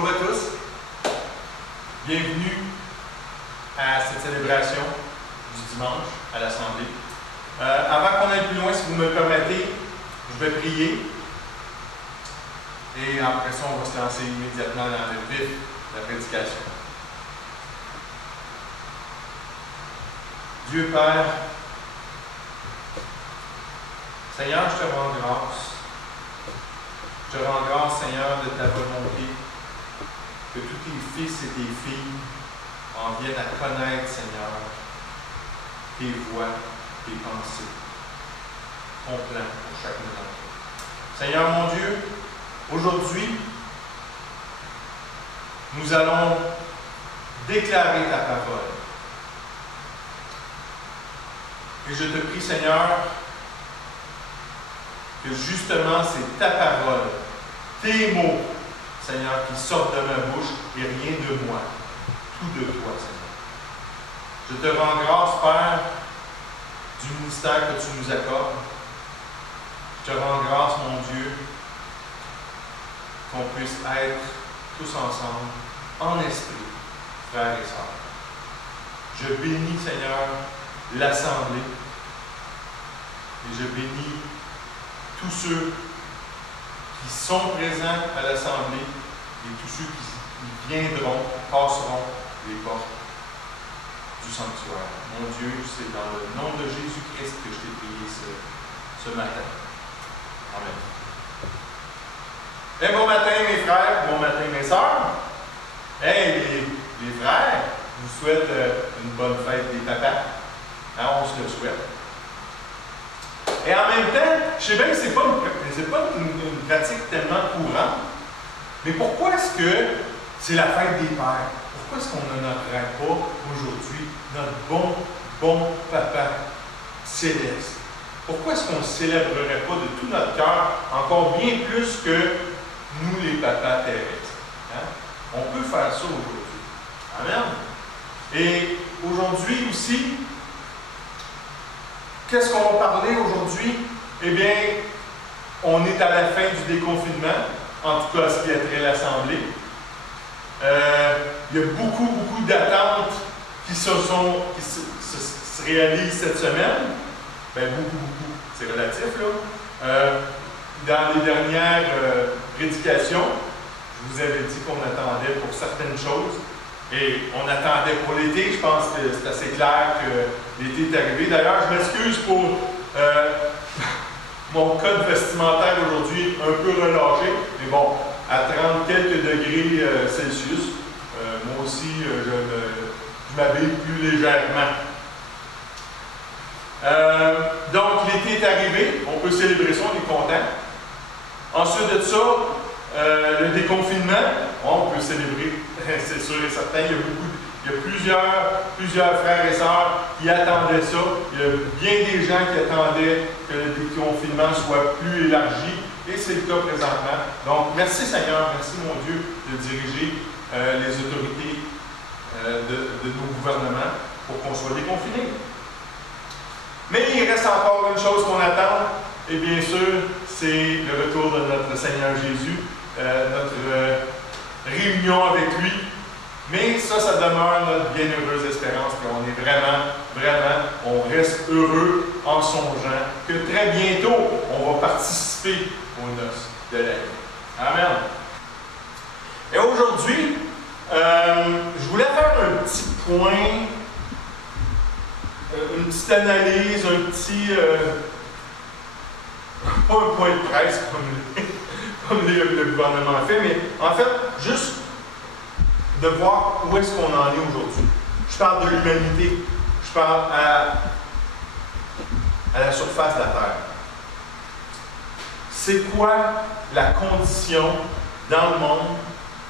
Bonjour à tous. Bienvenue à cette célébration du dimanche à l'Assemblée. Avant qu'on aille plus loin, si vous me le permettez, je vais prier. Et après ça, on va se lancer immédiatement dans le vif de la prédication. Dieu Père, Seigneur, je te rends grâce. Je te rends grâce, Seigneur, de ta volonté, que tous tes fils et tes filles en viennent à connaître, Seigneur, tes voies, tes pensées, ton plan pour chacun d'entre eux. Seigneur mon Dieu, aujourd'hui, nous allons déclarer ta parole. Et je te prie, Seigneur, que justement c'est ta parole, tes mots, Seigneur, qui sortent de ma bouche et rien de moi, tout de toi, Seigneur. Je te rends grâce, Père, du ministère que tu nous accordes. Je te rends grâce, mon Dieu, qu'on puisse être tous ensemble, en esprit, frères et sœurs. Je bénis, Seigneur, l'Assemblée et je bénis tous ceux qui sont présents à l'Assemblée et tous ceux qui viendront, passeront les portes du sanctuaire. Mon Dieu, c'est dans le nom de Jésus-Christ que je t'ai prié ce matin. Amen. Et bon matin mes frères, bon matin mes sœurs. Hey les frères, je vous souhaite une bonne fête des papas. Hein, on se le souhaite. Et en même temps, je sais bien que ce n'est pas une pratique tellement courante, mais pourquoi est-ce que c'est la fête des pères? Pourquoi est-ce qu'on n'honorerait pas aujourd'hui notre bon papa céleste? Pourquoi est-ce qu'on ne célébrerait pas de tout notre cœur, encore bien plus que nous les papas terrestres? Hein? On peut faire ça aujourd'hui. Amen. Et aujourd'hui aussi, qu'est-ce qu'on va parler aujourd'hui? Eh bien, on est à la fin du déconfinement, en tout cas ce qui a trait à l'Assemblée. Il y a beaucoup d'attentes qui se réalisent cette semaine. Bien, beaucoup, c'est relatif, là. Dans les dernières prédications, je vous avais dit qu'on attendait pour certaines choses. Et on attendait pour l'été. Je pense que c'est assez clair que l'été est arrivé. D'ailleurs, je m'excuse pour mon code vestimentaire aujourd'hui un peu relâché. Mais bon, à 30 quelques degrés Celsius, moi aussi, je m'habille plus légèrement. Donc, l'été est arrivé. On peut célébrer ça, on est content. Ensuite de ça, le déconfinement, on peut célébrer, c'est sûr et certain. Il y a plusieurs frères et sœurs qui attendaient ça. Il y a bien des gens qui attendaient que le déconfinement soit plus élargi. Et c'est le cas présentement. Donc, merci Seigneur, merci mon Dieu de diriger les autorités de nos gouvernements pour qu'on soit déconfinés. Mais il reste encore une chose qu'on attend, et bien sûr, c'est le retour de notre Seigneur Jésus, notre réunion avec lui. Mais ça demeure notre bienheureuse espérance, puis on est vraiment, on reste heureux en songeant que très bientôt, on va participer aux noces de la vie. Amen. Et aujourd'hui, je voulais faire un petit point, une petite analyse, pas un point de presse comme le gouvernement fait, mais en fait, juste de voir où est-ce qu'on en est aujourd'hui. Je parle de l'humanité, je parle à la surface de la Terre. C'est quoi la condition dans le monde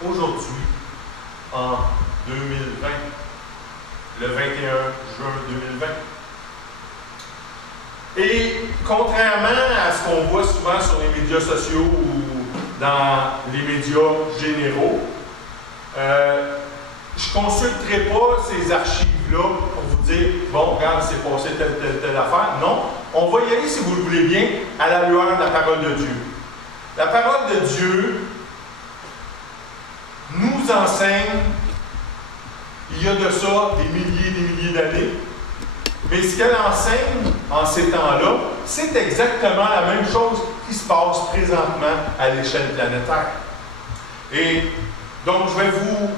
aujourd'hui, en 2020, le 21 juin 2020? Et contrairement à ce qu'on voit souvent sur les médias sociaux ou dans les médias généraux, je ne consulterai pas ces archives-là pour vous dire, bon, regarde, c'est passé telle affaire. Non, on va y aller, si vous le voulez bien, à la lueur de la parole de Dieu. La parole de Dieu nous nous enseigne, il y a de ça des milliers d'années, mais ce qu'elle enseigne en ces temps-là, c'est exactement la même chose qui se passe présentement à l'échelle planétaire. Et donc, je vais vous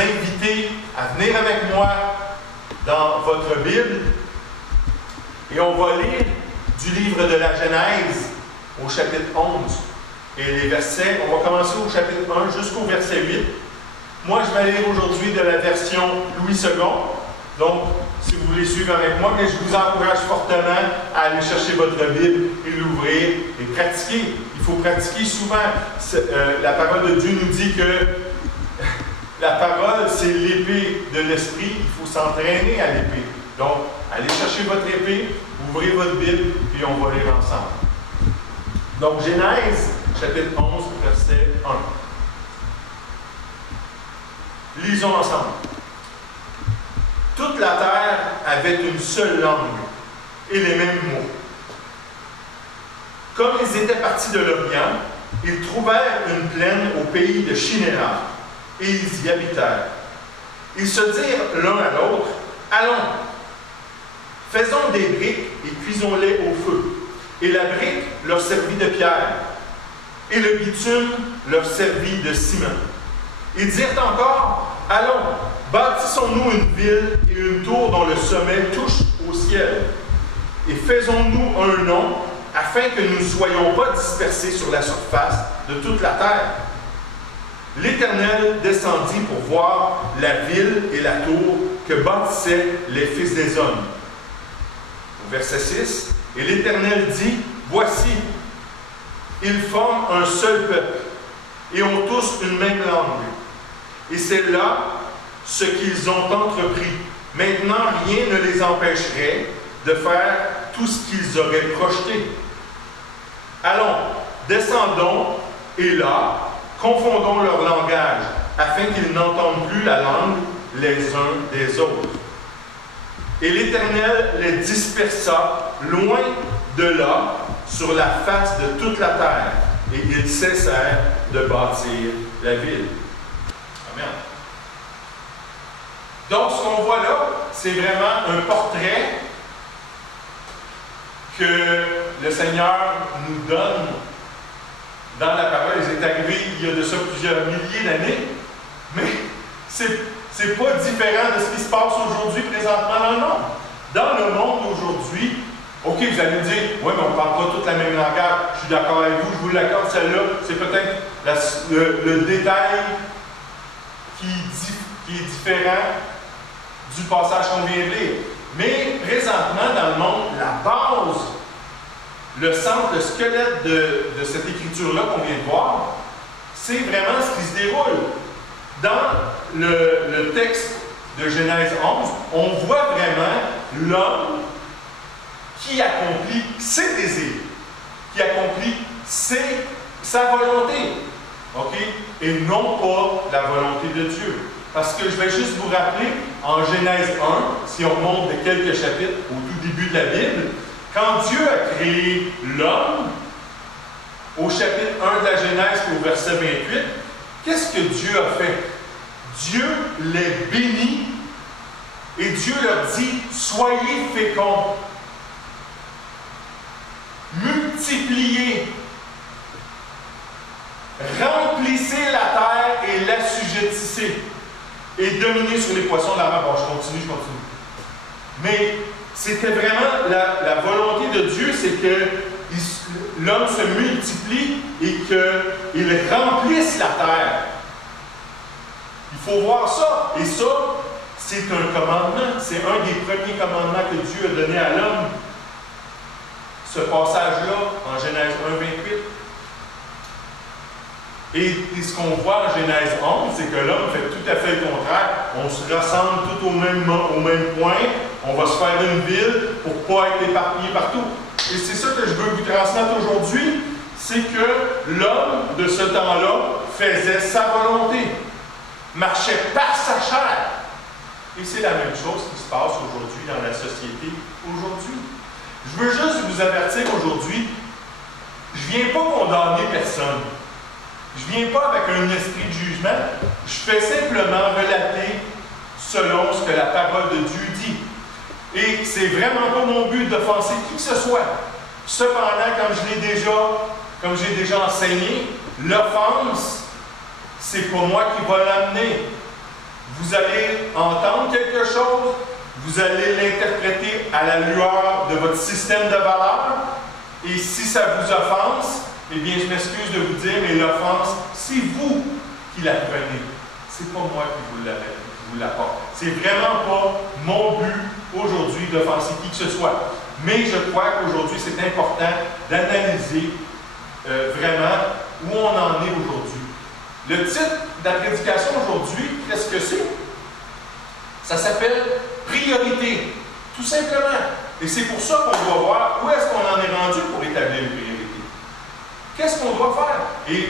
inviter à venir avec moi dans votre Bible et on va lire du livre de la Genèse au chapitre 11. Et les versets, on va commencer au chapitre 1 jusqu'au verset 8. Moi, je vais lire aujourd'hui de la version Louis II. Donc, si vous voulez suivre avec moi, mais je vous encourage fortement à aller chercher votre Bible et l'ouvrir et pratiquer. Il faut pratiquer souvent. La parole de Dieu nous dit que la parole, c'est l'épée de l'esprit. Il faut s'entraîner à l'épée. Donc, allez chercher votre épée, ouvrez votre Bible, puis on va lire ensemble. Donc, Genèse, chapitre 11, verset 1. Lisons ensemble. Toute la terre avait une seule langue et les mêmes mots. Comme ils étaient partis de l'Orient, ils trouvèrent une plaine au pays de Shinéar, et ils y habitèrent. Ils se dirent l'un à l'autre, « Allons, faisons des briques et cuisons-les au feu. » Et la brique leur servit de pierre, et le bitume leur servit de ciment. Ils dirent encore, « Allons, bâtissons-nous une ville et une tour dont le sommet touche au ciel, et faisons-nous un nom, afin que nous ne soyons pas dispersés sur la surface de toute la terre. » L'Éternel descendit pour voir la ville et la tour que bâtissaient les fils des hommes. Au verset 6, « Et l'Éternel dit, voici, ils forment un seul peuple, et ont tous une même langue. Et c'est là ce qu'ils ont entrepris. Maintenant, rien ne les empêcherait de faire tout ce qu'ils auraient projeté. Allons, descendons, et là, confondons leur langage, afin qu'ils n'entendent plus la langue les uns des autres. Et l'Éternel les dispersa loin de là, sur la face de toute la terre, et ils cessèrent de bâtir la ville. Amen. Donc, ce qu'on voit là, c'est vraiment un portrait que le Seigneur nous donne dans la parole. Il est arrivé il y a de ça plusieurs milliers d'années, mais c'est pas différent de ce qui se passe aujourd'hui, présentement dans le monde. Dans le monde aujourd'hui, OK, vous allez me dire, oui, mais on ne parle pas toute la même langage. Je suis d'accord avec vous, je vous l'accorde, celle-là, c'est peut-être le détail qui est différent du passage qu'on vient de lire. Mais présentement, dans le monde, la base, le centre, le squelette de cette écriture-là qu'on vient de voir, c'est vraiment ce qui se déroule. Dans le texte de Genèse 11, on voit vraiment l'homme qui accomplit ses désirs, qui accomplit sa volonté, OK? Et non pas la volonté de Dieu. Parce que je vais juste vous rappeler, en Genèse 1, si on remonte de quelques chapitres au tout début de la Bible, quand Dieu a créé l'homme, au chapitre 1 de la Genèse au verset 28, qu'est-ce que Dieu a fait? Dieu les bénit et Dieu leur dit, soyez féconds, multipliez, remplissez la terre et l'assujettissez, et dominez sur les poissons de la mer. Bon, je continue. Mais c'était vraiment la volonté de Dieu, c'est que l'homme se multiplie et qu'il remplisse la terre. Il faut voir ça. Et ça, c'est un commandement. C'est un des premiers commandements que Dieu a donné à l'homme. Ce passage-là, en Genèse 1, 28. Et ce qu'on voit en Genèse 11, c'est que l'homme fait tout à fait le contraire. On se rassemble tout au même point. On va se faire une ville pour ne pas être éparpillé partout. Et c'est ça que je veux vous transmettre aujourd'hui. C'est que l'homme de ce temps-là faisait sa volonté. Marchait par sa chair. Et c'est la même chose qui se passe aujourd'hui dans la société aujourd'hui. Je veux juste vous avertir aujourd'hui, je ne viens pas condamner personne. Je ne viens pas avec un esprit de jugement. Je Je fais simplement relater selon ce que la parole de Dieu dit. Et c'est vraiment pas mon but d'offenser qui que ce soit. Cependant, comme j'ai déjà enseigné, l'offense, c'est pas moi qui va l'amener. Vous allez entendre quelque chose, vous allez l'interpréter à la lueur de votre système de valeurs, et si ça vous offense, eh bien, je m'excuse de vous dire, mais l'offense, c'est vous qui la prenez. C'est pas moi qui vous l'apporte. C'est vraiment pas mon but aujourd'hui d'offenser qui que ce soit. Mais je crois qu'aujourd'hui, c'est important d'analyser vraiment où on en est aujourd'hui. Le titre de la prédication aujourd'hui, qu'est-ce que c'est? Ça s'appelle priorité, tout simplement. Et c'est pour ça qu'on doit voir où est-ce qu'on en est rendu pour établir une priorité. Qu'est-ce qu'on doit faire? Et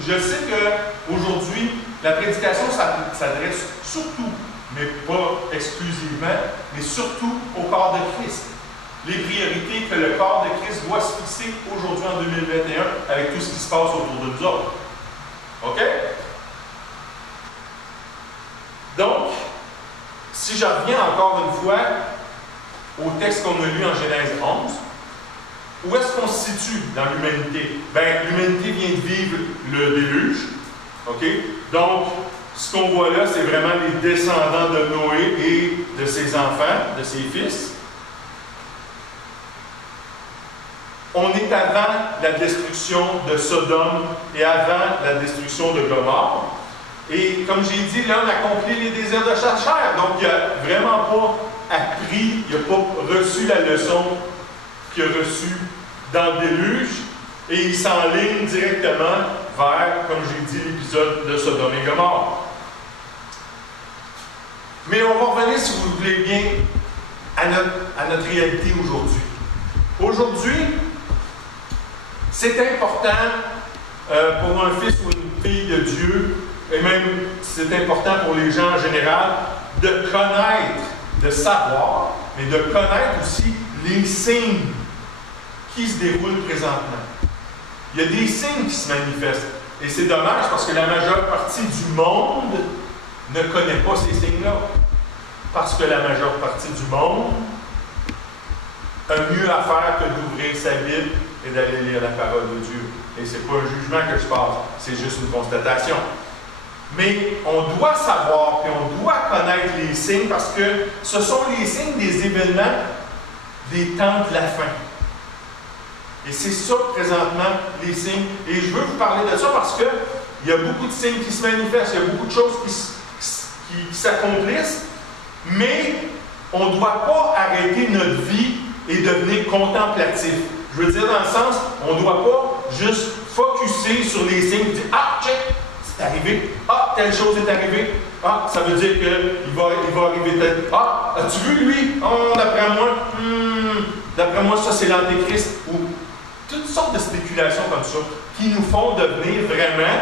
je sais qu'aujourd'hui, la prédication s'adresse surtout, mais pas exclusivement, mais surtout au corps de Christ. Les priorités que le corps de Christ doit se fixer aujourd'hui en 2021 avec tout ce qui se passe autour de nous autres. OK? Donc, si je reviens encore une fois au texte qu'on a lu en Genèse 11, où est-ce qu'on se situe dans l'humanité? Bien, l'humanité vient de vivre le déluge. OK? Donc, ce qu'on voit là, c'est vraiment les descendants de Noé et de ses enfants, de ses fils. On est avant la destruction de Sodome et avant la destruction de Gomorrhe. Et comme j'ai dit, là, on accomplit les désirs de sa chair. Donc, il n'a vraiment pas appris, il n'a pas reçu la leçon qu'il a reçue dans le déluge. Et il s'enligne directement vers, comme j'ai dit, l'épisode de Sodome et Gomorrhe. Mais on va revenir, si vous voulez bien, à notre réalité aujourd'hui. Aujourd'hui, c'est important pour un fils ou une fille de Dieu, et même c'est important pour les gens en général, de connaître, de savoir, mais de connaître aussi les signes qui se déroulent présentement. Il y a des signes qui se manifestent. Et c'est dommage parce que la majeure partie du monde ne connaît pas ces signes-là. Parce que la majeure partie du monde a mieux à faire que d'ouvrir sa Bible et d'aller lire la parole de Dieu. Et ce n'est pas un jugement que je passe, c'est juste une constatation. Mais on doit savoir et on doit connaître les signes parce que ce sont les signes des événements des temps de la fin. Et c'est ça, présentement, les signes. Et je veux vous parler de ça parce qu'il y a beaucoup de signes qui se manifestent, il y a beaucoup de choses qui s'accomplissent, mais on ne doit pas arrêter notre vie et devenir contemplatif. Je veux dire dans le sens, on ne doit pas juste focusser sur les signes et dire « Ah, check, c'est arrivé. Ah, telle chose est arrivée. Ah, ça veut dire qu'il va arriver tel. Ah, as-tu vu lui? Oh, d'après moi, ça c'est l'Antéchrist. » Ou toutes sortes de spéculations comme ça qui nous font devenir vraiment,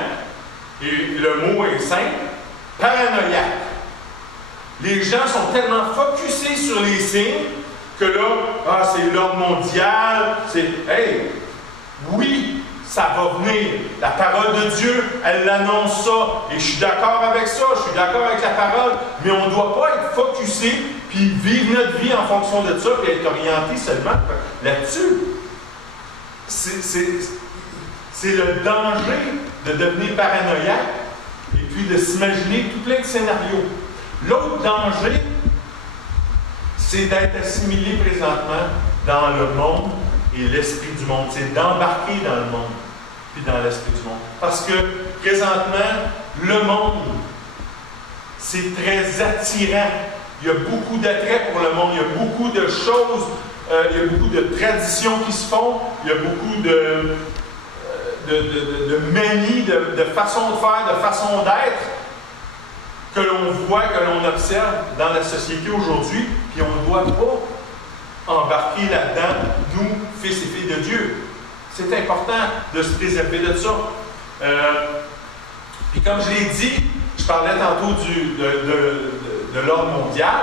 et le mot est simple, paranoïaques. Les gens sont tellement focusés sur les signes que là, c'est l'ordre mondial, hey, oui, ça va venir. La parole de Dieu, elle l'annonce ça. Et je suis d'accord avec ça, je suis d'accord avec la parole, mais on ne doit pas être focusé puis vivre notre vie en fonction de ça puis être orienté seulement là-dessus. C'est le danger de devenir paranoïaque et puis de s'imaginer tout plein de scénarios. L'autre danger, c'est d'être assimilé présentement dans le monde et l'esprit du monde. C'est d'embarquer dans le monde puis dans l'esprit du monde. Parce que présentement, le monde, c'est très attirant. Il y a beaucoup d'attrait pour le monde. Il y a beaucoup de choses, il y a beaucoup de traditions qui se font. Il y a beaucoup de manies, de façons de faire, de façons d'être que l'on voit, que l'on observe dans la société aujourd'hui, puis on ne doit pas embarquer là-dedans, nous, fils et filles de Dieu. C'est important de se préserver de ça. Puis comme je l'ai dit, je parlais tantôt de l'ordre mondial.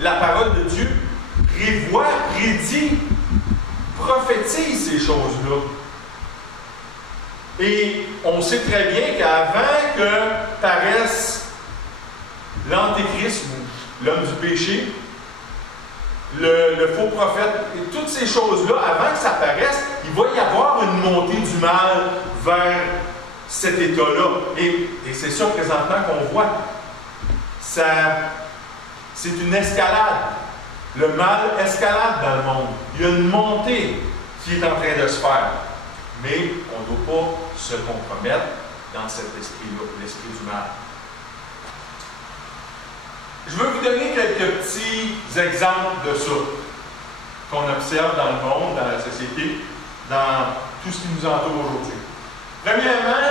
La parole de Dieu prévoit, prédit, prophétise ces choses-là. Et on sait très bien qu'avant que l'antéchrist, ou l'homme du péché, le faux prophète, et toutes ces choses-là, avant que ça apparaisse, il va y avoir une montée du mal vers cet état-là. Et c'est ça présentement qu'on voit. C'est une escalade. Le mal escalade dans le monde. Il y a une montée qui est en train de se faire. Mais on ne doit pas se compromettre dans cet esprit-là, l'esprit du mal. Je veux vous donner quelques petits exemples de ça qu'on observe dans le monde, dans la société, dans tout ce qui nous entoure aujourd'hui. Premièrement,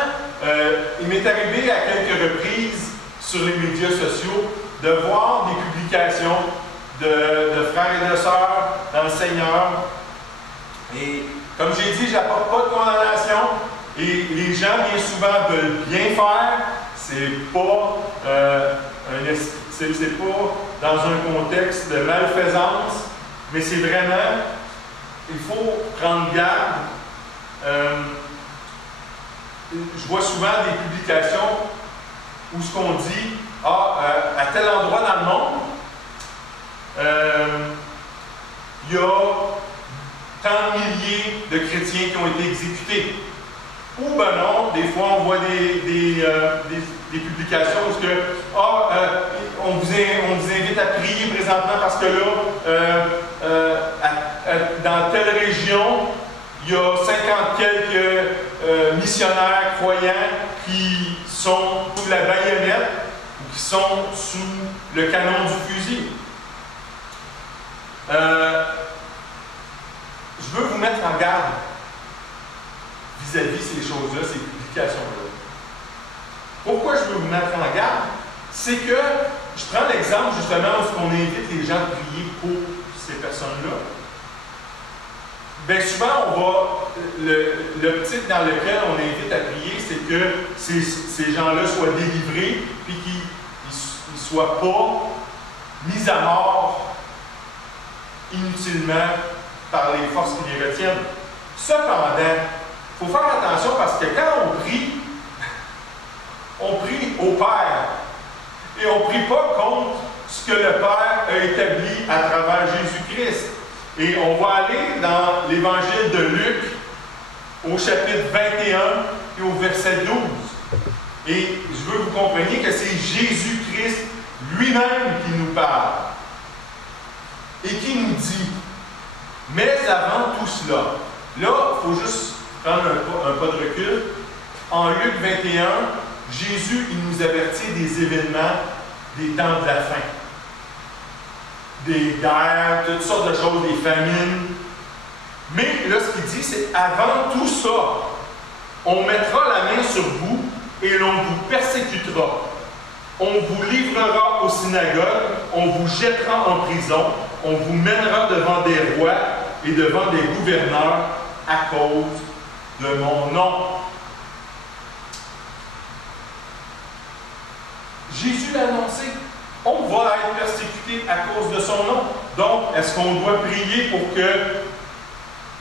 il m'est arrivé à quelques reprises sur les médias sociaux de voir des publications de frères et de sœurs dans le Seigneur. Et comme j'ai dit, je n'apporte pas de condamnation. Et les gens, bien souvent, veulent bien faire. C'est pas c'est pas dans un contexte de malfaisance, mais c'est vraiment, il faut prendre garde. Je vois souvent des publications où ce qu'on dit, à tel endroit dans le monde, il y a tant de milliers de chrétiens qui ont été exécutés. Ou ben non, des fois on voit des publications où on vous invite à prier présentement parce que là, dans telle région, il y a 50 quelques missionnaires croyants qui sont sous la baïonnette ou qui sont sous le canon du fusil. Je veux vous mettre en garde vis-à-vis ces choses-là, ces publications-là. Pourquoi je veux vous mettre en garde? C'est que, je prends l'exemple justement où on invite les gens à prier pour ces personnes-là. Bien souvent, on va, l'optique dans lequel on invite à prier, c'est que ces gens-là soient délivrés, puis qu'ils ne soient pas mis à mort inutilement par les forces qui les retiennent. Cependant, il faut faire attention parce que quand on prie au Père. Et on ne prie pas contre ce que le Père a établi à travers Jésus-Christ. Et on va aller dans l'Évangile de Luc, au chapitre 21 et au verset 12. Et je veux que vous compreniez que c'est Jésus-Christ lui-même qui nous parle. Et qui nous dit, mais avant tout cela, là, il faut juste prendre un pas de recul. En Luc 21, Jésus, il nous avertit des événements des temps de la fin. Des guerres, toutes sortes de choses, des famines. Mais là, ce qu'il dit, c'est avant tout ça, on mettra la main sur vous et l'on vous persécutera. On vous livrera aux synagogues, on vous jettera en prison, on vous mènera devant des rois et devant des gouverneurs à cause de mon nom. Jésus l'a annoncé. On va être persécuté à cause de son nom. Donc, est-ce qu'on doit prier pour que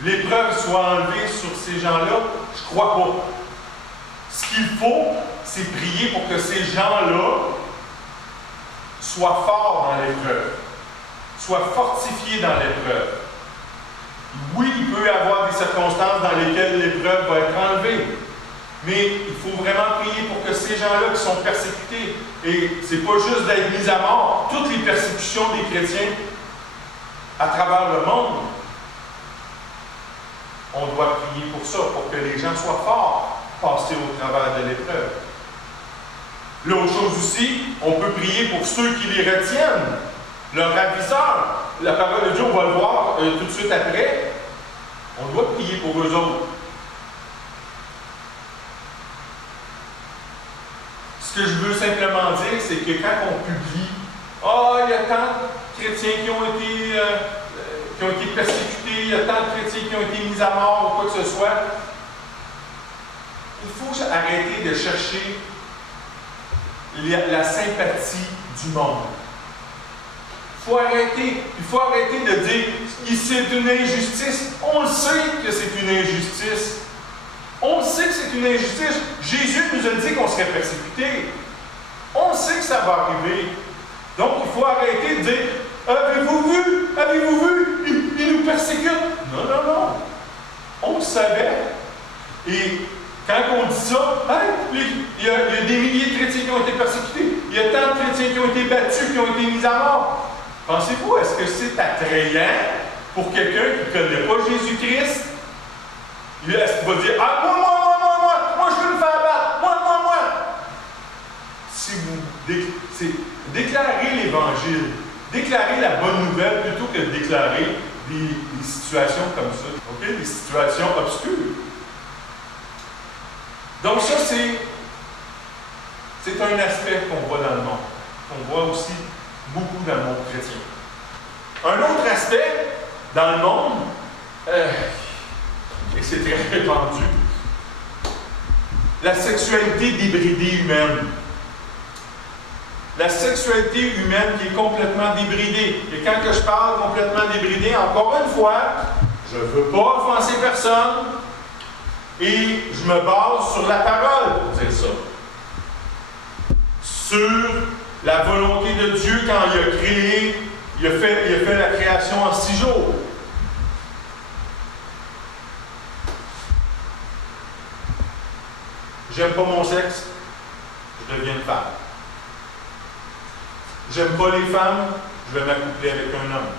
l'épreuve soit enlevée sur ces gens-là? Je ne crois pas. Ce qu'il faut, c'est prier pour que ces gens-là soient forts dans l'épreuve, soient fortifiés dans l'épreuve. Oui, il peut y avoir des circonstances dans lesquelles l'épreuve va être enlevée. Mais il faut vraiment prier pour que ces gens-là qui sont persécutés, et c'est pas juste d'être mis à mort, toutes les persécutions des chrétiens à travers le monde, on doit prier pour ça, pour que les gens soient forts, passés au travers de l'épreuve. L'autre chose aussi, on peut prier pour ceux qui les retiennent, leurs ravisseurs. La parole de Dieu, on va le voir tout de suite après. On doit prier pour eux autres. Ce que je veux simplement dire, c'est que quand on publie « il y a tant de chrétiens qui ont été persécutés, il y a tant de chrétiens qui ont été mis à mort ou quoi que ce soit », il faut arrêter de chercher la sympathie du monde. Il faut arrêter de dire « c'est une injustice ». On le sait que c'est une injustice. On sait que c'est une injustice. Jésus nous a dit qu'on serait persécuté. On sait que ça va arriver. Donc, il faut arrêter de dire avez-vous vu? Avez-vous vu? Ils nous persécutent. Non, non, non. On le savait. Et quand on dit ça, hey, il y a des milliers de chrétiens qui ont été persécutés. Il y a tant de chrétiens qui ont été battus, qui ont été mis à mort. Pensez-vous, est-ce que c'est attrayant pour quelqu'un qui ne connaît pas Jésus-Christ? Est-ce qu'il va dire ah, moi, je veux me faire battre, moi. Si vous déclarez l'Évangile, déclarez la bonne nouvelle plutôt que de déclarer des situations comme ça, okay? Des situations obscures. Donc ça, c'est un aspect qu'on voit dans le monde, qu'on voit aussi beaucoup dans le monde chrétien. Un autre aspect dans le monde, et c'est très répandu, la sexualité débridée humaine. La sexualité humaine qui est complètement débridée. Et quand que je parle complètement débridée, encore une fois, je ne veux pas offenser personne et je me base sur la parole pour dire ça. Sur la volonté de Dieu quand il a créé, il a fait la création en 6 jours. J'aime pas mon sexe, je deviens une femme. J'aime pas les femmes, je vais m'accoupler avec un homme.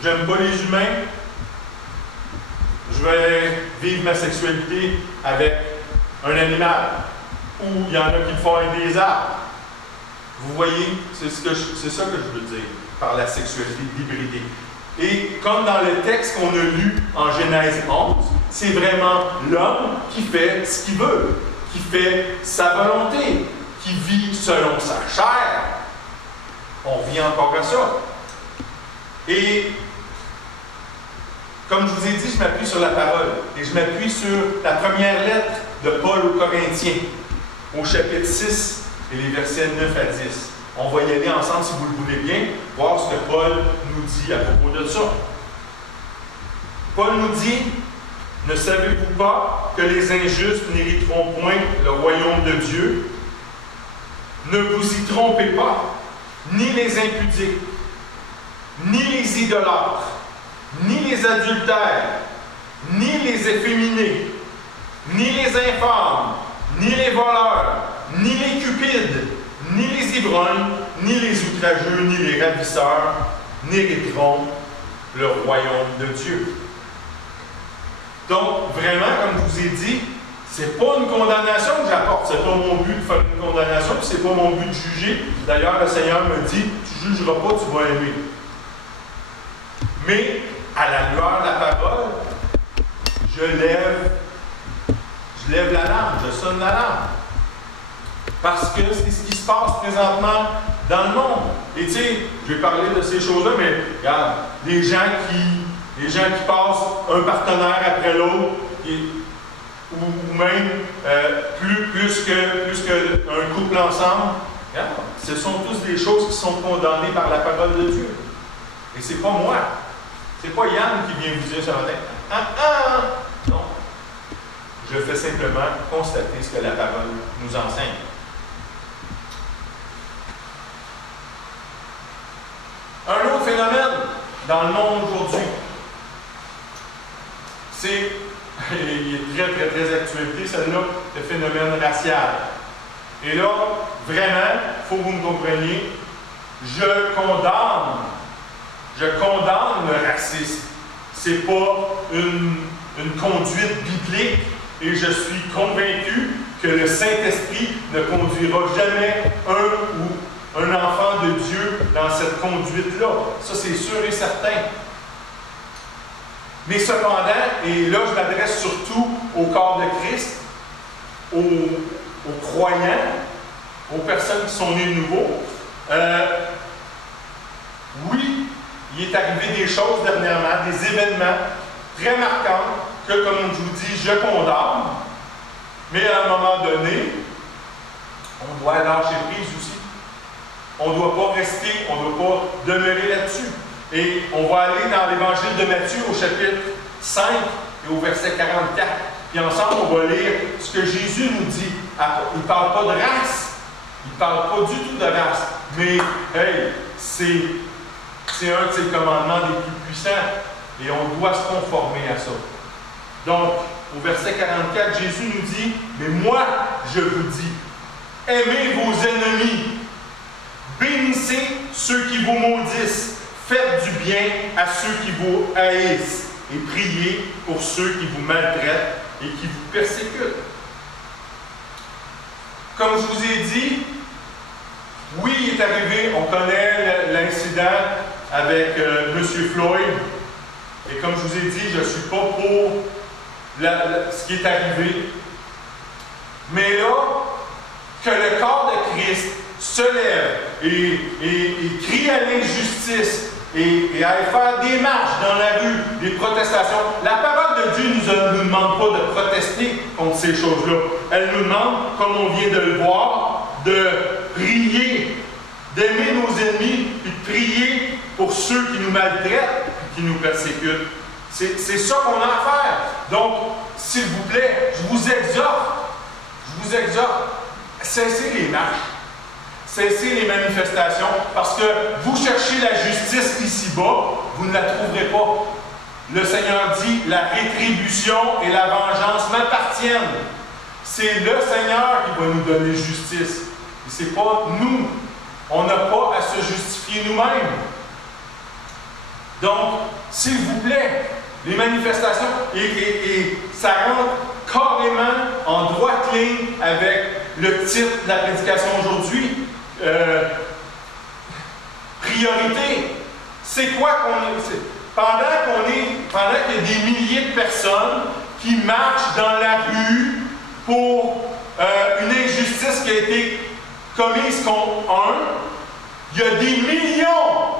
J'aime pas les humains, je vais vivre ma sexualité avec un animal. Ou il y en a qui le font avec des arbres. Vous voyez, c'est ça que je veux dire par la sexualité débridée. Et comme dans le texte qu'on a lu en Genèse 11, c'est vraiment l'homme qui fait ce qu'il veut, qui fait sa volonté, qui vit selon sa chair. On vit encore à ça. Et comme je vous ai dit, je m'appuie sur la parole. Et je m'appuie sur la première lettre de Paul aux Corinthiens, au chapitre 6 et les versets 9 à 10. On va y aller ensemble, si vous le voulez bien, voir ce que Paul nous dit à propos de ça. Paul nous dit, ne savez-vous pas que les injustes n'hériteront point le royaume de Dieu? Ne vous y trompez pas, ni les impudiques, ni les idolâtres, ni les adultères, ni les efféminés, ni les infâmes, ni les voleurs, ni les cupides, ni les ivrognes, ni les outrageux, ni les ravisseurs n'hériteront le royaume de Dieu. Donc, vraiment, comme je vous ai dit, c'est pas une condamnation que j'apporte. C'est pas mon but de faire une condamnation, puis c'est pas mon but de juger. D'ailleurs, le Seigneur me dit, tu ne jugeras pas, tu vas aimer. Mais, à la lueur de la parole, je lève l'alarme, je sonne l'alarme. Parce que c'est ce qui se passe présentement dans le monde. Et tu sais, je vais parler de ces choses-là, mais regarde, les gens qui passent un partenaire après l'autre, ou même plus qu'un couple ensemble, regarde, ce sont tous des choses qui sont condamnées par la parole de Dieu. Et c'est pas moi. C'est pas Yann qui vient vous dire ce matin. Non. Je fais simplement constater ce que la parole nous enseigne. Un autre phénomène dans le monde aujourd'hui, c'est, il est très, très, très d'actualité, celle-là, le phénomène racial. Et là, vraiment, il faut que vous me compreniez, je condamne le racisme. C'est pas une conduite biblique et je suis convaincu que le Saint-Esprit ne conduira jamais un enfant de Dieu dans cette conduite-là. Ça, c'est sûr et certain. Mais cependant, et là, je m'adresse surtout au corps de Christ, aux croyants, aux personnes qui sont nées de nouveau. Oui, il est arrivé des choses dernièrement, des événements très marquants que, comme je vous dis, je condamne. Mais à un moment donné, on doit lâcher prise aussi. On ne doit pas rester, on ne doit pas demeurer là-dessus. Et on va aller dans l'Évangile de Matthieu au chapitre 5 et au verset 44. Puis ensemble, on va lire ce que Jésus nous dit. Il ne parle pas de race. Il ne parle pas du tout de race. Mais, hey, c'est un de ses commandements les plus puissants. Et on doit se conformer à ça. Donc, au verset 44, Jésus nous dit, « Mais moi, je vous dis, aimez vos ennemis, bénissez ceux qui vous maudissent, faites du bien à ceux qui vous haïssent, et priez pour ceux qui vous maltraitent et qui vous persécutent. » Comme je vous ai dit, oui, il est arrivé, on connaît l'incident avec M. Floyd, et comme je vous ai dit, je ne suis pas pour ce qui est arrivé. Mais là, que le corps de Christ se lève et crie à l'injustice et aille faire des marches dans la rue, des protestations. La parole de Dieu ne nous demande pas de protester contre ces choses-là. Elle nous demande, comme on vient de le voir, de prier, d'aimer nos ennemis et de prier pour ceux qui nous maltraitent et qui nous persécutent. C'est ça qu'on a à faire. Donc, s'il vous plaît, je vous exhorte, cessez les marches, cessez les manifestations, parce que vous cherchez la justice ici-bas, vous ne la trouverez pas. Le Seigneur dit, la rétribution et la vengeance m'appartiennent. C'est le Seigneur qui va nous donner justice. Et ce n'est pas nous. On n'a pas à se justifier nous-mêmes. Donc, s'il vous plaît, les manifestations, et ça rentre carrément en droite ligne avec le titre de la prédication aujourd'hui. Priorité. C'est quoi qu'on est? Pendant qu'il y a des milliers de personnes qui marchent dans la rue pour une injustice qui a été commise contre un, il y a des millions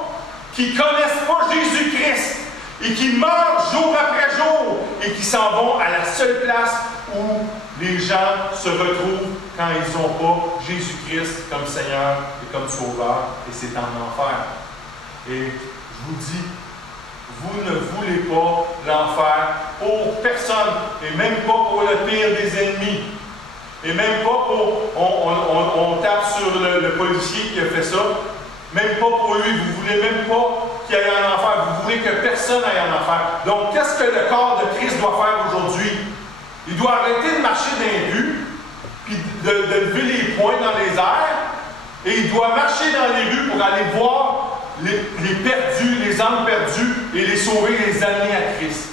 qui ne connaissent pas Jésus-Christ et qui meurent jour après jour et qui s'en vont à la seule place où les gens se retrouvent quand ils n'ont pas Jésus-Christ comme Seigneur et comme Sauveur, et c'est en enfer. Et je vous dis, vous ne voulez pas l'enfer pour personne, et même pas pour le pire des ennemis. Et même pas pour... On tape sur le policier qui a fait ça. Même pas pour lui. Vous ne voulez même pas qu'il aille en enfer. Vous voulez que personne aille en enfer. Donc, qu'est-ce que le corps de Christ doit faire aujourd'hui? Il doit arrêter de marcher dans les rues, puis de lever les poings dans les airs, et il doit marcher dans les rues pour aller voir les perdus, les âmes perdues, et les sauver, les amener à Christ.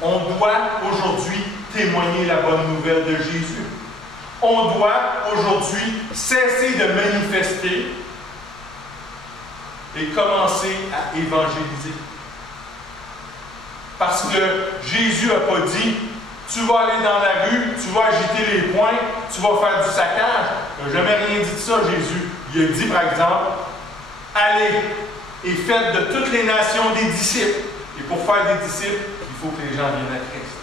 On doit aujourd'hui témoigner la bonne nouvelle de Jésus. On doit aujourd'hui cesser de manifester et commencer à évangéliser. Parce que Jésus n'a pas dit, tu vas aller dans la rue, tu vas agiter les poings, tu vas faire du saccage. Il n'a jamais rien dit de ça, Jésus. Il a dit, par exemple, allez et faites de toutes les nations des disciples. Et pour faire des disciples, il faut que les gens viennent à Christ.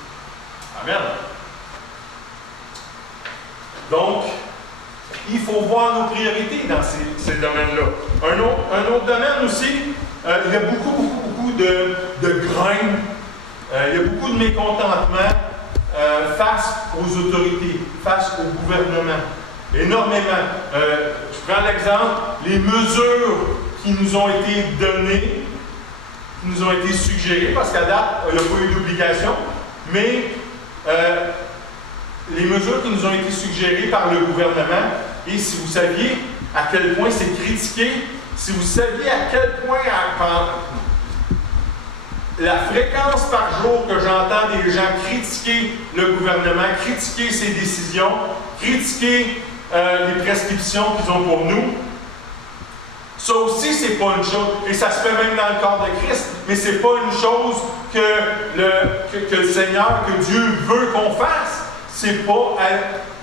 Amen. Donc, il faut voir nos priorités dans ces domaines-là. Un autre domaine aussi, il y a beaucoup de graines, il y a beaucoup de mécontentement face aux autorités, face au gouvernement. Énormément. Je prends l'exemple, les mesures qui nous ont été données, qui nous ont été suggérées, parce qu'à date, il n'y a pas eu d'obligation, mais les mesures qui nous ont été suggérées par le gouvernement, et si vous saviez à quel point c'est critiqué, si vous saviez à quel point la fréquence par jour que j'entends des gens critiquer le gouvernement, critiquer ses décisions, critiquer les prescriptions qu'ils ont pour nous, ça aussi, c'est pas une chose, et ça se fait même dans le corps de Christ, mais c'est pas une chose que le Seigneur, que Dieu veut qu'on fasse. C'est pas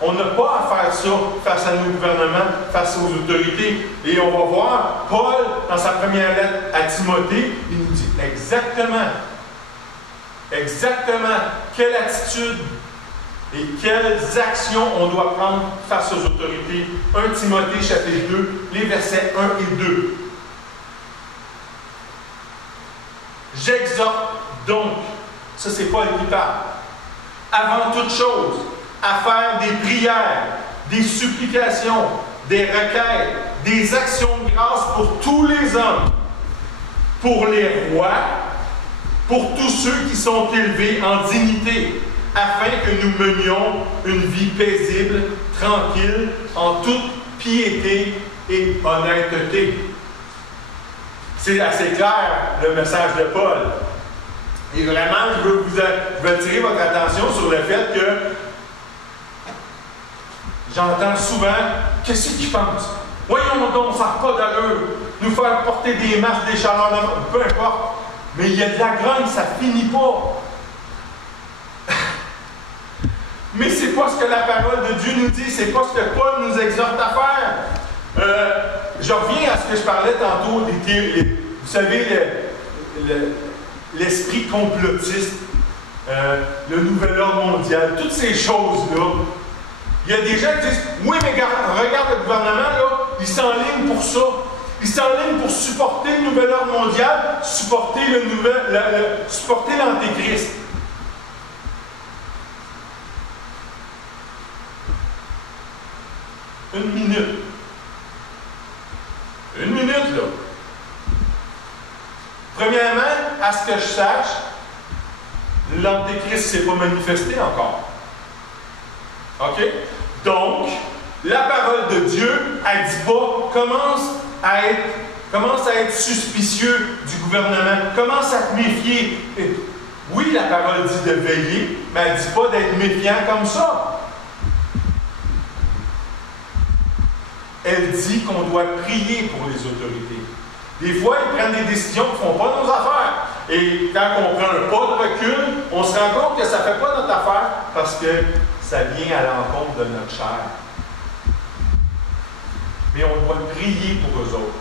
on n'a pas à faire ça face à nos gouvernements, face aux autorités. Et on va voir, Paul, dans sa première lettre à Timothée, il nous dit exactement quelle attitude et quelles actions on doit prendre face aux autorités. 1 Timothée, chapitre 2, les versets 1 et 2. J'exhorte donc, ça c'est Paul qui parle, avant toute chose, à faire des prières, des supplications, des requêtes, des actions de grâce pour tous les hommes, pour les rois, pour tous ceux qui sont élevés en dignité, afin que nous menions une vie paisible, tranquille, en toute piété et honnêteté. C'est assez clair, le message de Paul. Et vraiment, je veux attirer votre attention sur le fait que j'entends souvent, qu'est-ce qu'ils pensent? Voyons donc, ça n'a pas d'allure. Nous faire porter des masques, des chaleurs, peu importe. Mais il y a de la grogne, ça ne finit pas. Mais c'est pas ce que la parole de Dieu nous dit, c'est pas ce que Paul nous exhorte à faire. Je reviens à ce que je parlais tantôt, vous savez, l'esprit complotiste, le nouvel ordre mondial, toutes ces choses-là. Il y a des gens qui disent, oui, mais regarde le gouvernement, là, il s'enligne pour ça. Il s'enligne pour supporter le nouvel ordre mondial, supporter supporter l'Antéchrist. Une minute. Une minute, là. Premièrement, à ce que je sache, l'Antéchrist ne s'est pas manifesté encore. OK? Donc, la parole de Dieu, elle ne dit pas, commence à être suspicieux du gouvernement, commence à te méfier. Oui, la parole dit de veiller, mais elle ne dit pas d'être méfiant comme ça. Elle dit qu'on doit prier pour les autorités. Des fois, ils prennent des décisions qui ne font pas nos affaires. Et quand on prend un pas de recul, on se rend compte que ça ne fait pas notre affaire parce que ça vient à l'encontre de notre chair. Mais on doit prier pour eux autres.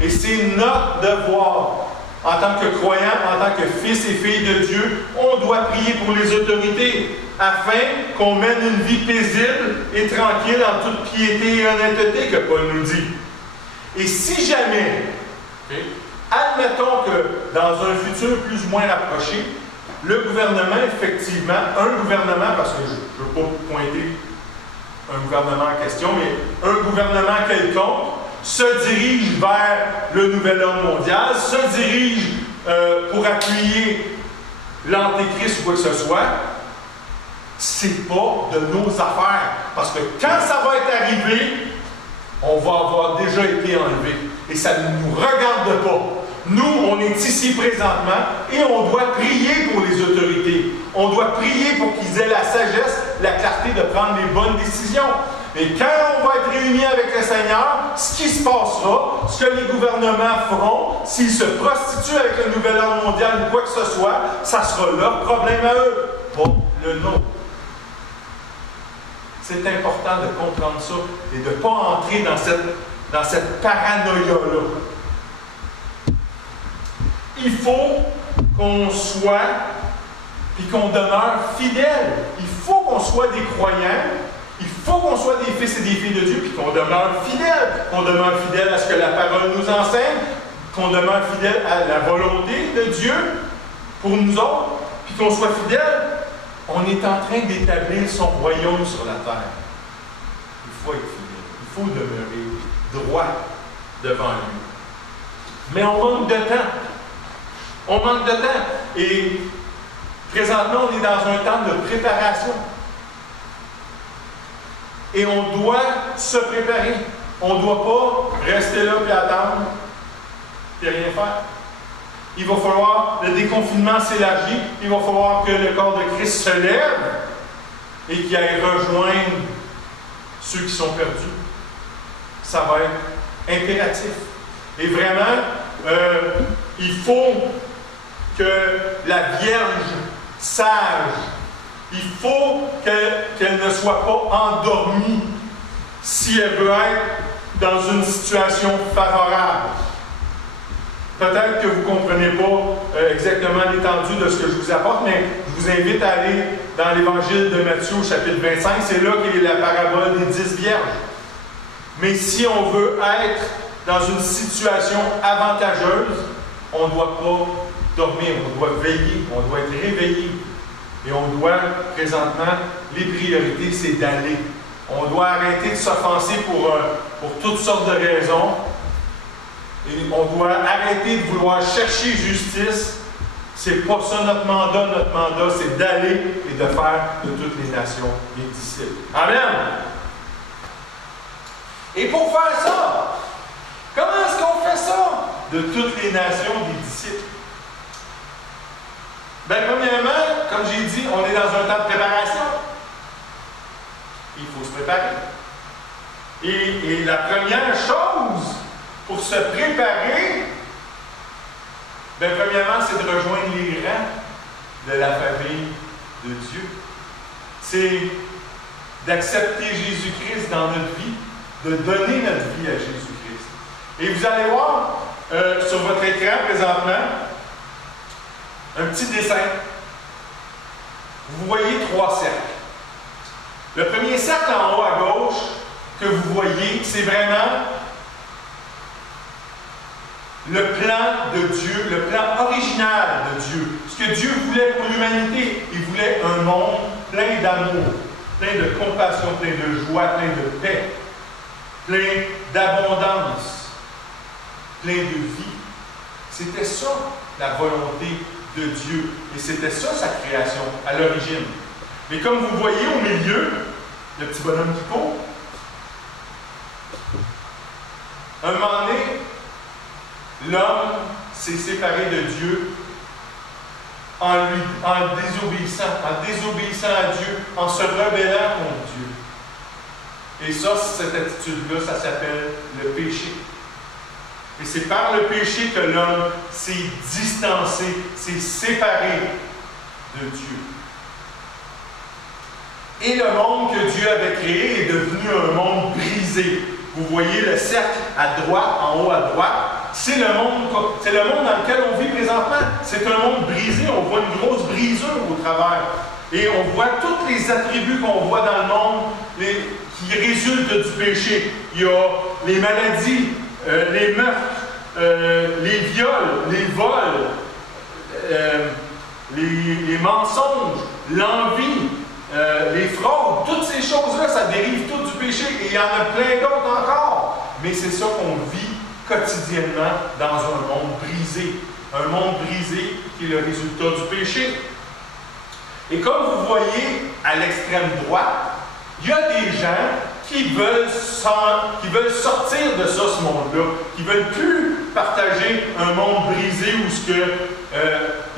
Et c'est notre devoir, en tant que croyants, en tant que fils et filles de Dieu, on doit prier pour les autorités afin qu'on mène une vie paisible et tranquille en toute piété et honnêteté, que Paul nous dit. Et si jamais, admettons que dans un futur plus ou moins rapproché, le gouvernement, effectivement, un gouvernement, parce que je ne veux pas pointer un gouvernement en question, mais un gouvernement quelconque, se dirige vers le nouvel ordre mondial, se dirige pour appuyer l'Antéchrist ou quoi que ce soit, c'est pas de nos affaires. Parce que quand ça va être arrivé, on va avoir déjà été enlevé. Et ça ne nous regarde pas. Nous, on est ici présentement et on doit prier pour les autorités. On doit prier pour qu'ils aient la sagesse, la clarté de prendre les bonnes décisions. Et quand on va être réunis avec le Seigneur, ce qui se passera, ce que les gouvernements feront, s'ils se prostituent avec le nouvel ordre mondial ou quoi que ce soit, ça sera leur problème à eux, pas le nôtre. C'est important de comprendre ça et de ne pas entrer dans cette paranoïa-là. Il faut qu'on soit et qu'on demeure fidèle. Il faut qu'on soit des croyants. Il faut qu'on soit des fils et des filles de Dieu, puis qu'on demeure fidèle. Qu'on demeure fidèle à ce que la parole nous enseigne, qu'on demeure fidèle à la volonté de Dieu pour nous autres, puis qu'on soit fidèle. On est en train d'établir son royaume sur la terre. Il faut être fidèle. Il faut demeurer droit devant lui. Mais on manque de temps. On manque de temps. Et présentement, on est dans un temps de préparation. Et on doit se préparer. On ne doit pas rester là et attendre et rien faire. Il va falloir, le déconfinement s'élargit, il va falloir que le corps de Christ se lève et qu'il aille rejoindre ceux qui sont perdus. Ça va être impératif. Et vraiment, il faut que la Vierge sage, il faut qu'elle ne soit pas endormie si elle veut être dans une situation favorable. Peut-être que vous ne comprenez pas exactement l'étendue de ce que je vous apporte, mais je vous invite à aller dans l'Évangile de Matthieu au chapitre 25. C'est là qu'est la parabole des 10 vierges. Mais si on veut être dans une situation avantageuse, on ne doit pas dormir, on doit veiller, on doit être réveillé. Et on doit, présentement, les priorités, c'est d'aller. On doit arrêter de s'offenser pour toutes sortes de raisons. Et on doit arrêter de vouloir chercher justice. C'est pas ça notre mandat. Notre mandat, c'est d'aller et de faire de toutes les nations des disciples. Amen! Et pour faire ça, comment est-ce qu'on fait ça? De toutes les nations des disciples. Bien, premièrement, comme j'ai dit, on est dans un temps de préparation. Il faut se préparer. Et la première chose pour se préparer, bien, premièrement, c'est de rejoindre les rangs de la famille de Dieu. C'est d'accepter Jésus-Christ dans notre vie, de donner notre vie à Jésus-Christ. Et vous allez voir sur votre écran présentement un petit dessin. Vous voyez 3 cercles. Le premier cercle en haut à gauche que vous voyez, c'est vraiment le plan de Dieu, le plan original de Dieu. Ce que Dieu voulait pour l'humanité. Il voulait un monde plein d'amour, plein de compassion, plein de joie, plein de paix, plein d'abondance, plein de vie. C'était ça la volonté de Dieu. Et c'était ça sa création à l'origine. Mais comme vous voyez au milieu, le petit bonhomme qui court, un moment donné, l'homme s'est séparé de Dieu en désobéissant à Dieu, en se rebellant contre Dieu. Et ça, cette attitude-là, ça s'appelle le péché. Et c'est par le péché que l'homme s'est distancé, s'est séparé de Dieu. Et le monde que Dieu avait créé est devenu un monde brisé. Vous voyez le cercle à droite, en haut à droite. C'est le monde dans lequel on vit présentement. C'est un monde brisé. On voit une grosse brisure au travers. Et on voit tous les attributs qu'on voit dans le monde qui résultent du péché. Il y a les maladies, les meurtres, les viols, les vols, les mensonges, l'envie, les fraudes. Toutes ces choses-là, ça dérive tout du péché. Et il y en a plein d'autres encore. Mais c'est ça qu'on vit quotidiennement dans un monde brisé. Un monde brisé qui est le résultat du péché. Et comme vous voyez à l'extrême droite, il y a des gens qui veulent sortir de ça, ce monde-là, qui ne veulent plus partager un monde brisé où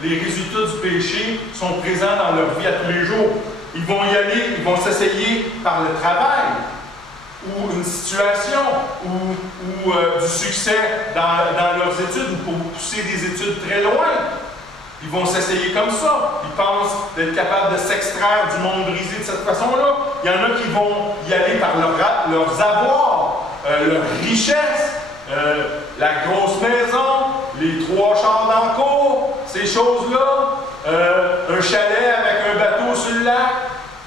les résultats du péché sont présents dans leur vie à tous les jours. Ils vont y aller, ils vont s'essayer par le travail, ou une situation, ou du succès dans leurs études, ou pour pousser des études très loin. Ils vont s'essayer comme ça. Ils pensent d'être capables de s'extraire du monde brisé de cette façon-là. Il y en a qui vont y aller par leurs avoirs, leur richesse, la grosse maison, les 3 chars dans le cour, ces choses-là, un chalet avec un bateau sur le lac.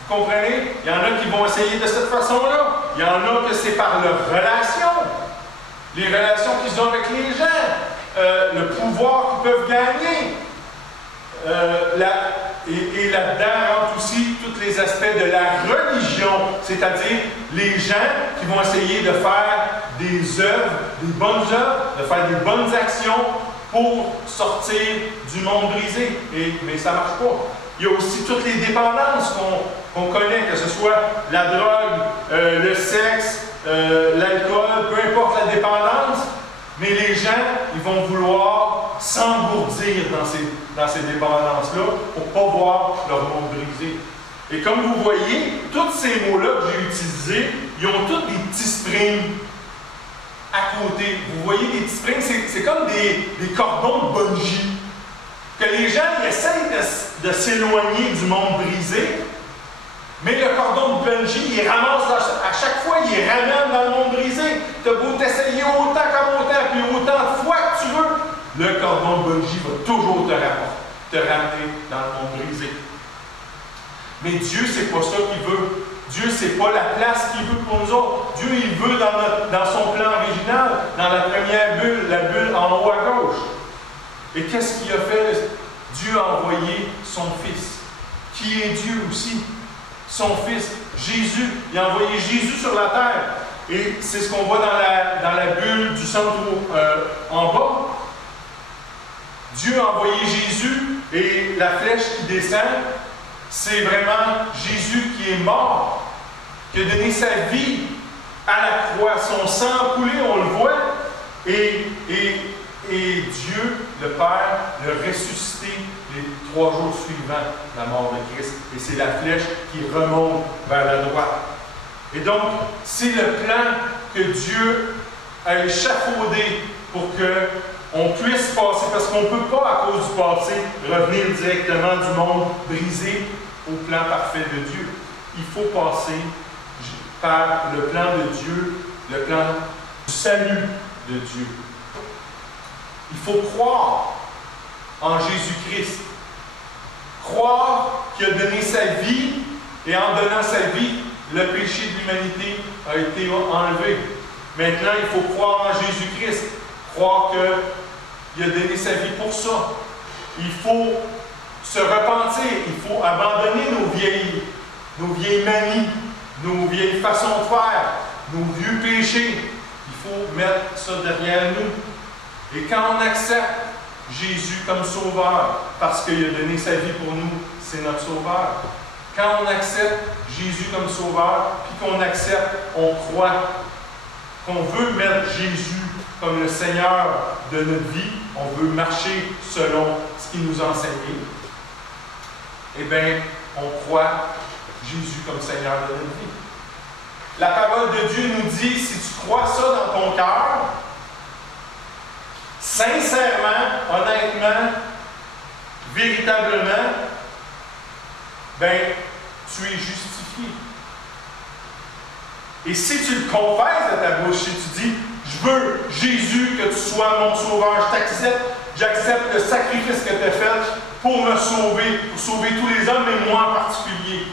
Vous comprenez? Il y en a qui vont essayer de cette façon-là. Il y en a que c'est par leurs relations. Les relations qu'ils ont avec les gens. Le pouvoir qu'ils peuvent gagner. Et là-dedans rentrent aussi tous les aspects de la religion, c'est-à-dire les gens qui vont essayer de faire des œuvres, des bonnes œuvres, de faire des bonnes actions pour sortir du monde brisé. Mais ça ne marche pas. Il y a aussi toutes les dépendances qu'on connaît, que ce soit la drogue, le sexe, l'alcool, peu importe la dépendance. Mais les gens, ils vont vouloir s'engourdir dans ces dépendances-là pour ne pas voir leur monde brisé. Et comme vous voyez, tous ces mots-là que j'ai utilisés, ils ont tous des petits springs à côté. Vous voyez des petits springs, c'est comme des cordons de bungee. Que les gens ils essayent de s'éloigner du monde brisé, mais le cordon de bungee, il ramasse à chaque fois, il ramène dans le monde brisé. Tu as beau t'essayer autant comme autant, puis autant de fois que tu veux, le cordon de bungee va toujours te ramener dans le monde brisé. Mais Dieu, c'est pas ça qu'il veut. Dieu, c'est pas la place qu'il veut pour nous autres. Dieu, il veut dans son plan original, dans la première bulle, la bulle en haut à gauche. Et qu'est-ce qu'il a fait? Dieu a envoyé son Fils. qui est Dieu aussi, son Fils, Jésus. Il a envoyé Jésus sur la terre. Et c'est ce qu'on voit dans la bulle du centre en bas. Dieu a envoyé Jésus et la flèche qui descend, c'est vraiment Jésus qui est mort, qui a donné sa vie à la croix, son sang a coulé, on le voit, et Dieu, le Père, l'a ressuscité les 3 jours suivants la mort de Christ. Et c'est la flèche qui remonte vers la droite. Et donc, c'est le plan que Dieu a échafaudé pour qu'on puisse passer, parce qu'on ne peut pas, à cause du passé, revenir directement du monde brisé au plan parfait de Dieu. Il faut passer par le plan de Dieu, le plan du salut de Dieu. Il faut croire en Jésus-Christ. Croire qu'il a donné sa vie, et en donnant sa vie, le péché de l'humanité a été enlevé. Maintenant, il faut croire en Jésus-Christ. Croire qu'il a donné sa vie pour ça. Il faut se repentir. Il faut abandonner nos vieilles manies, nos vieilles façons de faire, nos vieux péchés. Il faut mettre ça derrière nous. Et quand on accepte Jésus comme sauveur, parce qu'il a donné sa vie pour nous, c'est notre sauveur. Quand on accepte Jésus comme sauveur, puis qu'on accepte, on croit qu'on veut mettre Jésus comme le Seigneur de notre vie, on veut marcher selon ce qu'il nous a enseigné, eh bien, on croit Jésus comme Seigneur de notre vie. La parole de Dieu nous dit, si tu crois ça dans ton cœur, sincèrement, honnêtement, véritablement, ben, tu es justifié. Et si tu le confesses de ta bouche, si tu dis, je veux, Jésus, que tu sois mon sauveur, je t'accepte, j'accepte le sacrifice que tu as fait pour me sauver, pour sauver tous les hommes, mais moi en particulier.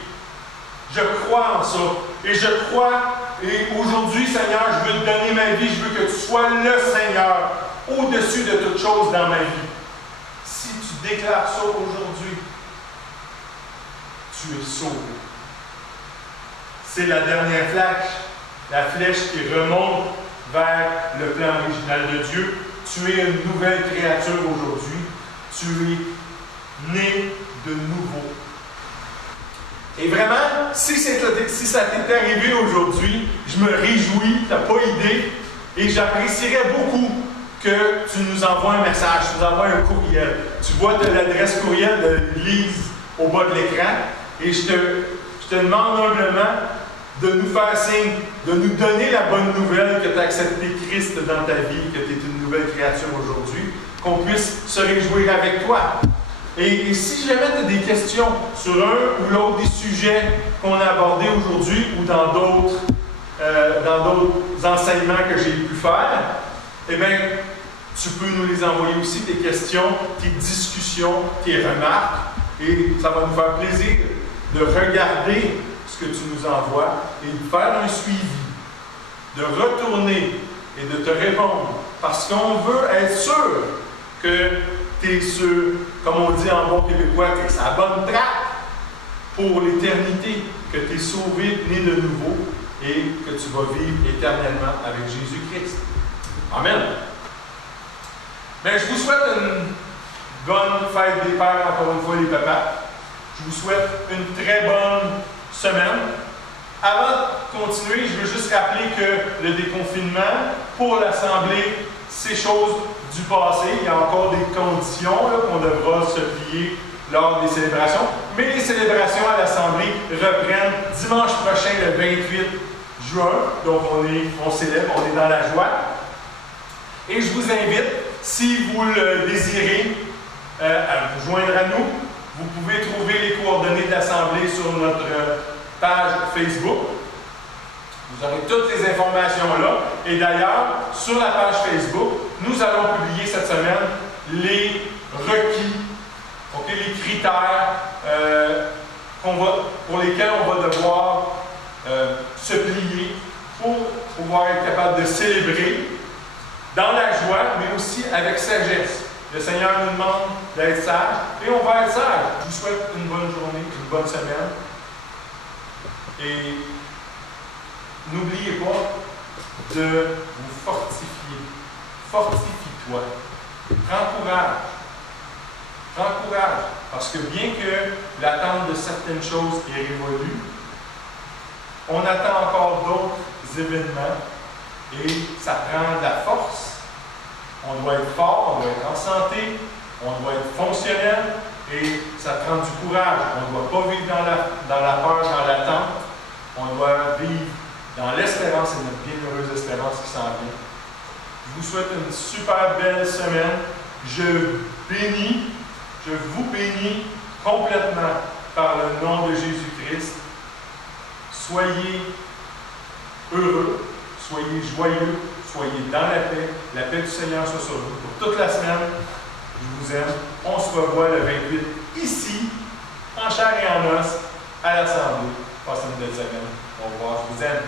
Je crois en ça. Et je crois, et aujourd'hui, Seigneur, je veux te donner ma vie, je veux que tu sois le Seigneur, au-dessus de toute chose dans ma vie. Si tu déclares ça aujourd'hui, tu es sauvé. C'est la dernière flèche, la flèche qui remonte vers le plan original de Dieu. Tu es une nouvelle créature aujourd'hui. Tu es né de nouveau. Et vraiment, si ça t'est arrivé aujourd'hui, je me réjouis, tu n'as pas idée, et j'apprécierais beaucoup que tu nous envoies un message, tu nous envoies un courriel. Tu vois l'adresse courriel de l'Église au bas de l'écran, et je te demande humblement de nous faire signe, de nous donner la bonne nouvelle que tu as accepté Christ dans ta vie, que tu es une nouvelle créature aujourd'hui, qu'on puisse se réjouir avec toi. Et si jamais tu as des questions sur un ou l'autre des sujets qu'on a abordés aujourd'hui ou dans d'autres enseignements que j'ai pu faire, eh bien, tu peux nous les envoyer aussi, tes questions, tes discussions, tes remarques, et ça va nous faire plaisir de regarder ce que tu nous envoies et de faire un suivi, de retourner et de te répondre, parce qu'on veut être sûr que tu es sur, comme on dit en bon québécois, tu es sur la bonne traque pour l'éternité, que tu es sauvé, né de nouveau, et que tu vas vivre éternellement avec Jésus-Christ. Amen. Bien, je vous souhaite une bonne fête des pères, encore une fois, les papas. Je vous souhaite une très bonne semaine. Avant de continuer, je veux juste rappeler que le déconfinement pour l'Assemblée, c'est chose du passé. Il y a encore des conditions qu'on devra se plier lors des célébrations. Mais les célébrations à l'Assemblée reprennent dimanche prochain, le 28 juin. Donc, on célèbre, on est dans la joie. Et je vous invite, si vous le désirez, à vous joindre à nous. Vous pouvez trouver les coordonnées de l'Assemblée sur notre page Facebook. Vous aurez toutes les informations là. Et d'ailleurs, sur la page Facebook, nous allons publier cette semaine les requis, okay, les critères pour lesquels on va devoir se plier pour pouvoir être capable de célébrer dans la joie, mais aussi avec sagesse. Le Seigneur nous demande d'être sages et on va être sages. Je vous souhaite une bonne journée, une bonne semaine. Et n'oubliez pas de vous fortifier. Fortifie-toi. Prends courage. Prends courage. Parce que bien que l'attente de certaines choses est révolue, on attend encore d'autres événements et ça prend de la force. On doit être fort, on doit être en santé, on doit être fonctionnel et ça prend du courage. On ne doit pas vivre dans la peur, dans l'attente. On doit vivre dans l'espérance et notre bienheureuse espérance qui s'en vient. Je vous souhaite une super belle semaine. Je vous bénis complètement par le nom de Jésus-Christ. Soyez heureux, soyez joyeux, soyez dans la paix du Seigneur soit sur vous pour toute la semaine. Je vous aime. On se revoit le 28 ici, en chair et en os, à l'Assemblée. Passez une belle semaine. Au revoir, je vous aime.